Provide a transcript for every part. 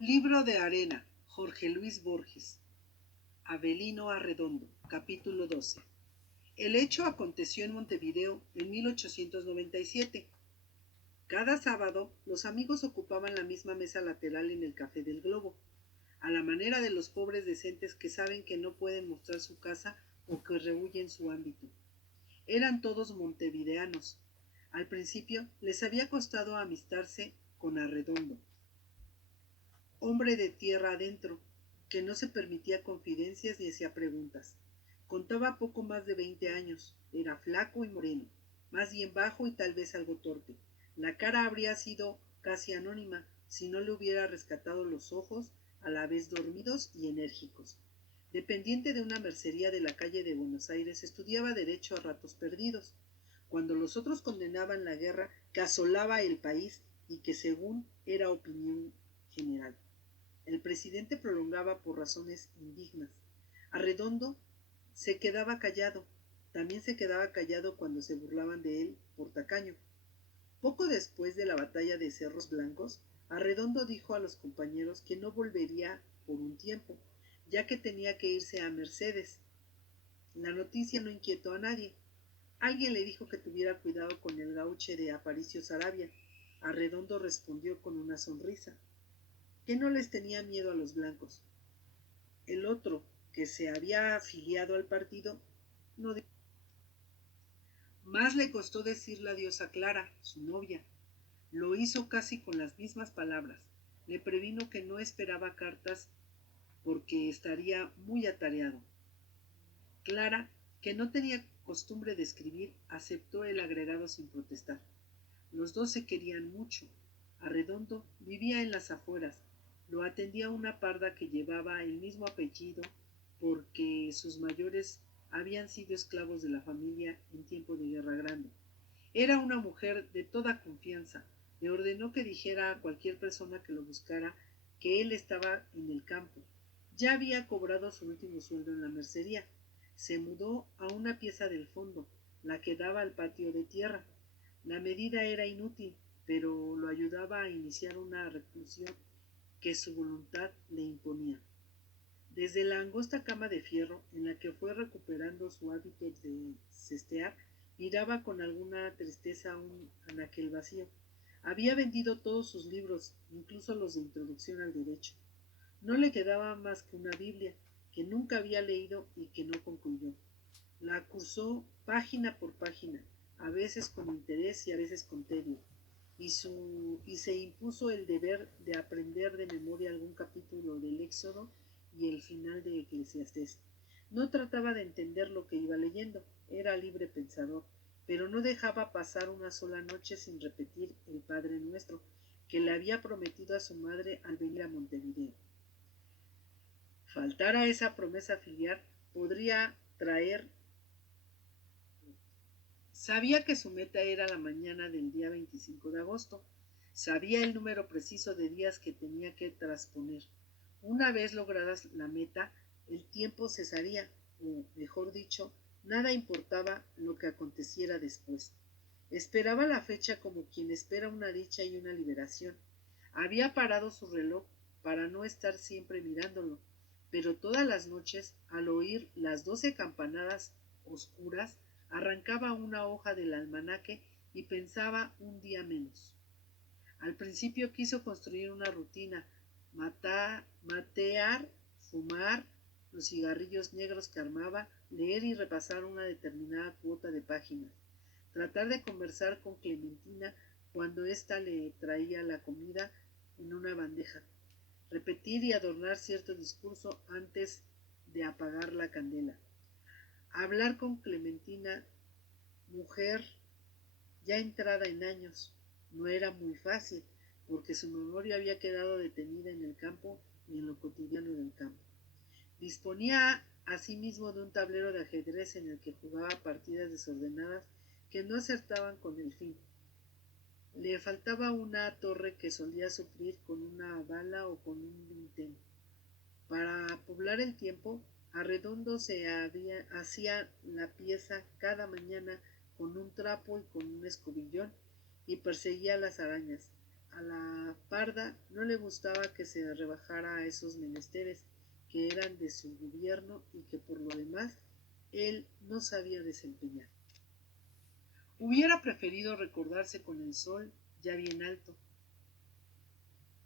Libro de Arena, Jorge Luis Borges. Avelino Arredondo, capítulo 12. El hecho aconteció en Montevideo en 1897. Cada sábado, los amigos ocupaban la misma mesa lateral en el Café del Globo, a la manera de los pobres decentes que saben que no pueden mostrar su casa o que rehuyen su ámbito. Eran todos montevideanos. Al principio les había costado amistarse con Arredondo, hombre de tierra adentro, que no se permitía confidencias ni hacía preguntas. Contaba poco más de 20 años, era flaco y moreno, más bien bajo y tal vez algo torpe. La cara habría sido casi anónima si no le hubiera rescatado los ojos, a la vez dormidos y enérgicos. Dependiente de una mercería de la calle de Buenos Aires, estudiaba derecho a ratos perdidos. Cuando los otros condenaban la guerra que asolaba el país y que según era opinión general, el presidente prolongaba por razones indignas. Arredondo se quedaba callado. También se quedaba callado cuando se burlaban de él por tacaño. Poco después de la batalla de Cerros Blancos, Arredondo dijo a los compañeros que no volvería por un tiempo, ya que tenía que irse a Mercedes. La noticia no inquietó a nadie. Alguien le dijo que tuviera cuidado con el gauche de Aparicio Saravia. Arredondo respondió con una sonrisa que no les tenía miedo a los blancos. El otro, que se había afiliado al partido, no dijo. Más le costó decirle adiós a Clara, su novia. Lo hizo casi con las mismas palabras. Le previno que no esperaba cartas porque estaría muy atareado. Clara, que no tenía costumbre de escribir, aceptó el agregado sin protestar. Los dos se querían mucho. Arredondo vivía en las afueras. Lo atendía una parda que llevaba el mismo apellido porque sus mayores habían sido esclavos de la familia en tiempo de Guerra Grande. Era una mujer de toda confianza. Le ordenó que dijera a cualquier persona que lo buscara que él estaba en el campo. Ya había cobrado su último sueldo en la mercería. Se mudó a una pieza del fondo, la que daba al patio de tierra. La medida era inútil, pero lo ayudaba a iniciar una reclusión que su voluntad le imponía. Desde la angosta cama de fierro, en la que fue recuperando su hábito de cestear, miraba con alguna tristeza a aquel vacío. Había vendido todos sus libros, incluso los de introducción al derecho. No le quedaba más que una Biblia, que nunca había leído y que no concluyó. La cursó página por página, a veces con interés y a veces con tedio, y se impuso el deber de aprender de memoria algún capítulo del Éxodo y el final de Eclesiastés. No trataba de entender lo que iba leyendo, era libre pensador, pero no dejaba pasar una sola noche sin repetir el Padre Nuestro, que le había prometido a su madre al venir a Montevideo. Faltar a esa promesa filial podría traer. Sabía que su meta era la mañana del día 25 de agosto. Sabía el número preciso de días que tenía que trasponer. Una vez lograda la meta, el tiempo cesaría, o mejor dicho, nada importaba lo que aconteciera después. Esperaba la fecha como quien espera una dicha y una liberación. Había parado su reloj para no estar siempre mirándolo, pero todas las noches, al oír las 12 campanadas oscuras, arrancaba una hoja del almanaque y pensaba un día menos. Al principio quiso construir una rutina, matear, fumar los cigarrillos negros que armaba, leer y repasar una determinada cuota de páginas, tratar de conversar con Clementina cuando ésta le traía la comida en una bandeja, repetir y adornar cierto discurso antes de apagar la candela. Hablar con Clementina, mujer ya entrada en años, no era muy fácil, porque su memoria había quedado detenida en el campo y en lo cotidiano del campo. Disponía asimismo de un tablero de ajedrez en el que jugaba partidas desordenadas que no acertaban con el fin. Le faltaba una torre que solía sufrir con una bala o con un vintén. Para poblar el tiempo, Arredondo hacía la pieza cada mañana con un trapo y con un escobillón y perseguía las arañas. A la Parda no le gustaba que se rebajara a esos menesteres que eran de su gobierno y que por lo demás él no sabía desempeñar. Hubiera preferido recordarse con el sol ya bien alto,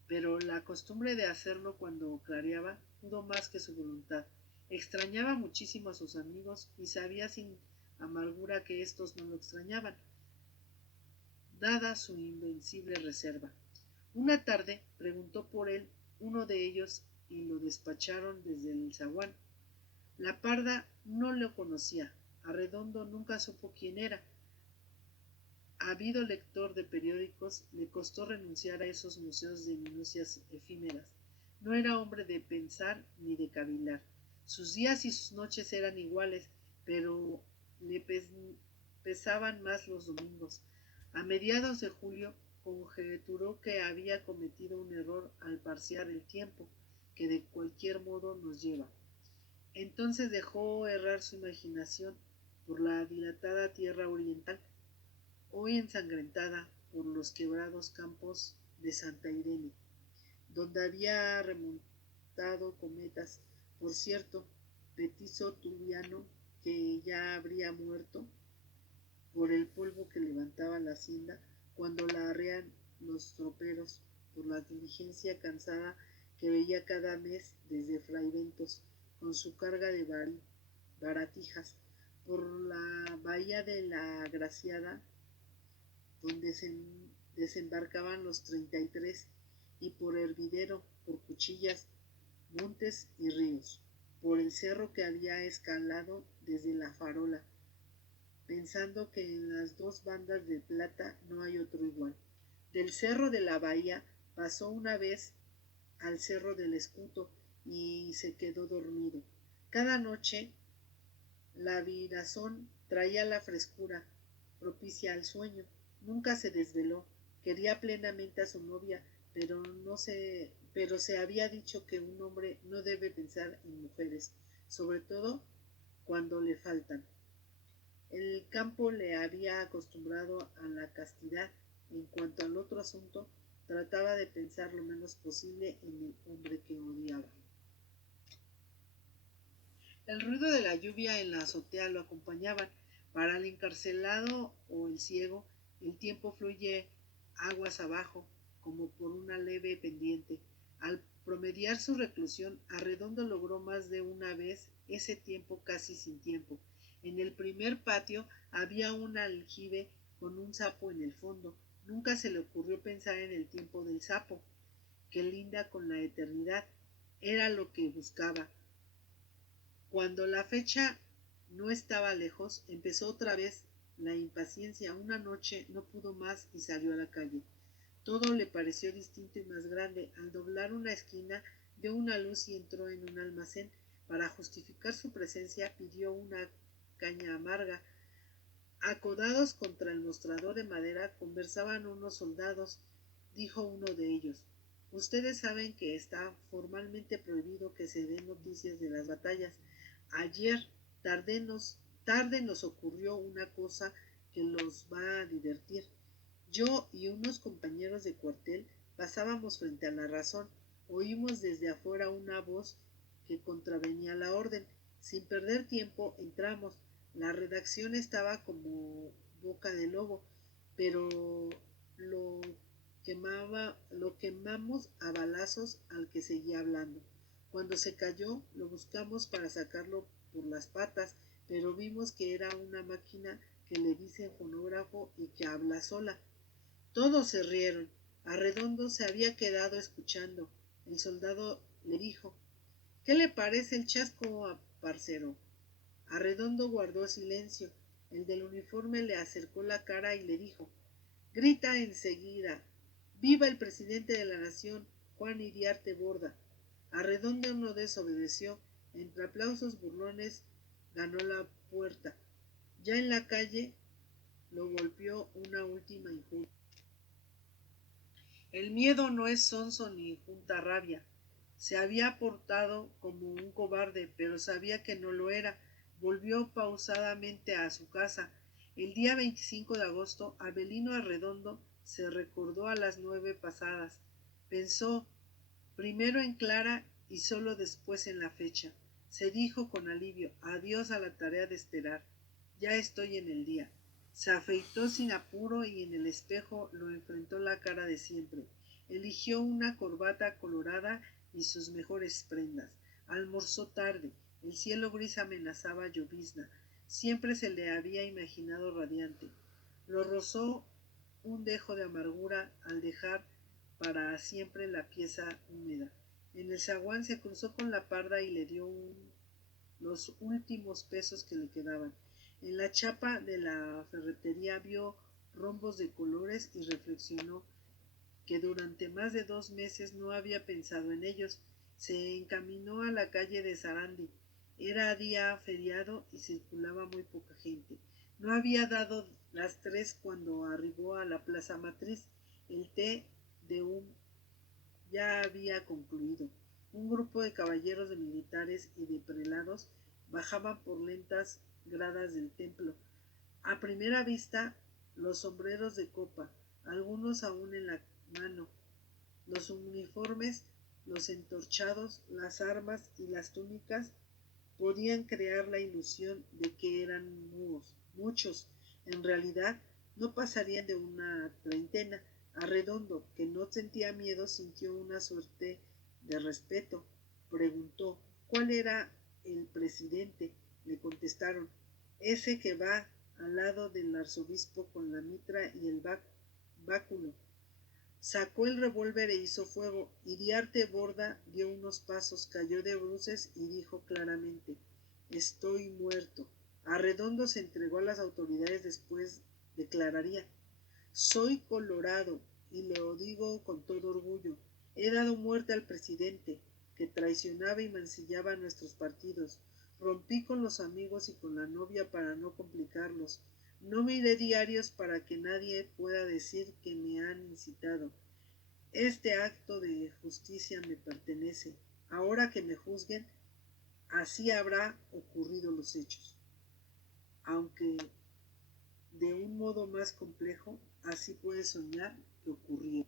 pero la costumbre de hacerlo cuando clareaba pudo más que su voluntad. Extrañaba muchísimo a sus amigos y sabía sin amargura que éstos no lo extrañaban, dada su invencible reserva. Una tarde preguntó por él uno de ellos y lo despacharon desde el zaguán. La Parda no lo conocía, Arredondo nunca supo quién era. Habido lector de periódicos, le costó renunciar a esos museos de minucias efímeras. No era hombre de pensar ni de cavilar. Sus días y sus noches eran iguales, pero le pesaban más los domingos. A mediados de julio conjeturó que había cometido un error al parciar el tiempo, que de cualquier modo nos lleva. Entonces dejó errar su imaginación por la dilatada tierra oriental, hoy ensangrentada por los quebrados campos de Santa Irene, donde había remontado cometas. Por cierto, petizo Tulliano, que ya habría muerto por el polvo que levantaba la hacienda cuando la arrean los troperos, por la diligencia cansada que veía cada mes desde Fraiventos con su carga de baratijas, por la bahía de la Graciada, donde se desembarcaban los 33, y por Hervidero, por Cuchillas, montes y ríos, por el cerro que había escalado desde la Farola, pensando que en las dos bandas de plata no hay otro igual. Del cerro de la bahía pasó una vez al cerro del Escuto y se quedó dormido. Cada noche la virazón traía la frescura propicia al sueño. Nunca se desveló. Quería plenamente a su novia, pero se había dicho que un hombre no debe pensar en mujeres, sobre todo cuando le faltan. El campo le había acostumbrado a la castidad. En cuanto al otro asunto, trataba de pensar lo menos posible en el hombre que odiaba. El ruido de la lluvia en la azotea lo acompañaban. Para el encarcelado o el ciego, el tiempo fluye aguas abajo, como por una leve pendiente. Al promediar su reclusión, Arredondo logró más de una vez ese tiempo casi sin tiempo. En el primer patio había un aljibe con un sapo en el fondo. Nunca se le ocurrió pensar en el tiempo del sapo, que linda con la eternidad. Era lo que buscaba. Cuando la fecha no estaba lejos, empezó otra vez la impaciencia. Una noche no pudo más y salió a la calle. Todo le pareció distinto y más grande. Al doblar una esquina, vio una luz y entró en un almacén. Para justificar su presencia, pidió una caña amarga. Acodados contra el mostrador de madera, conversaban unos soldados. Dijo uno de ellos: ustedes saben que está formalmente prohibido que se den noticias de las batallas. Ayer tarde nos ocurrió una cosa que los va a divertir. Yo y unos compañeros de cuartel pasábamos frente a la Razón. Oímos desde afuera una voz que contravenía la orden. Sin perder tiempo entramos. La redacción estaba como boca de lobo, pero lo lo quemamos a balazos al que seguía hablando. Cuando se cayó, lo buscamos para sacarlo por las patas, pero vimos que era una máquina que le dicen fonógrafo y que habla sola. Todos se rieron. Arredondo se había quedado escuchando. El soldado le dijo: ¿qué le parece el chasco, parcero? Arredondo guardó silencio. El del uniforme le acercó la cara y le dijo: grita enseguida: ¡viva el presidente de la nación, Juan Iriarte Borda! Arredondo no desobedeció. Entre aplausos burlones ganó la puerta. Ya en la calle lo golpeó una última injuria. El miedo no es sonso ni junta rabia. Se había portado como un cobarde, pero sabía que no lo era. Volvió pausadamente a su casa. El día 25 de agosto, Avelino Arredondo Se recordó a las 9 pasadas. Pensó primero en Clara y solo después en la fecha. Se dijo con alivio: adiós a la tarea de esperar. Ya estoy en el día. Se afeitó sin apuro y en el espejo lo enfrentó la cara de siempre. Eligió una corbata colorada y sus mejores prendas. Almorzó tarde. El cielo gris amenazaba llovizna. Siempre se le había imaginado radiante. Lo rozó un dejo de amargura al dejar para siempre la pieza húmeda. En el zaguán se cruzó con la parda y le dio los últimos pesos que le quedaban. En la chapa de la ferretería vio rombos de colores y reflexionó que durante más de 2 meses no había pensado en ellos. Se encaminó a la calle de Sarandí. Era día feriado y circulaba muy poca gente. No había dado las 3 cuando arribó a la plaza matriz. El té de un ya había concluido. Un grupo de caballeros, de militares y de prelados bajaban por lentas gradas del templo. A primera vista, los sombreros de copa, algunos aún en la mano, los uniformes, los entorchados, las armas y las túnicas podían crear la ilusión de que eran muchos. En realidad, no pasarían de una treintena. Arredondo, que no sentía miedo, sintió una suerte de respeto. Preguntó: ¿cuál era el presidente? Le contestaron: ese que va al lado del arzobispo con la mitra y el báculo. Sacó el revólver e hizo fuego. Iriarte Borda dio unos pasos, cayó de bruces y dijo claramente: estoy muerto. Arredondo se entregó a las autoridades. Después declararía: soy colorado y lo digo con todo orgullo. He dado muerte al presidente, que traicionaba y mancillaba a nuestros partidos. Rompí con los amigos y con la novia para no complicarlos. No miré diarios para que nadie pueda decir que me han incitado. Este acto de justicia me pertenece. Ahora que me juzguen, así habrá ocurrido los hechos. Aunque de un modo más complejo, así puede soñar que ocurrió.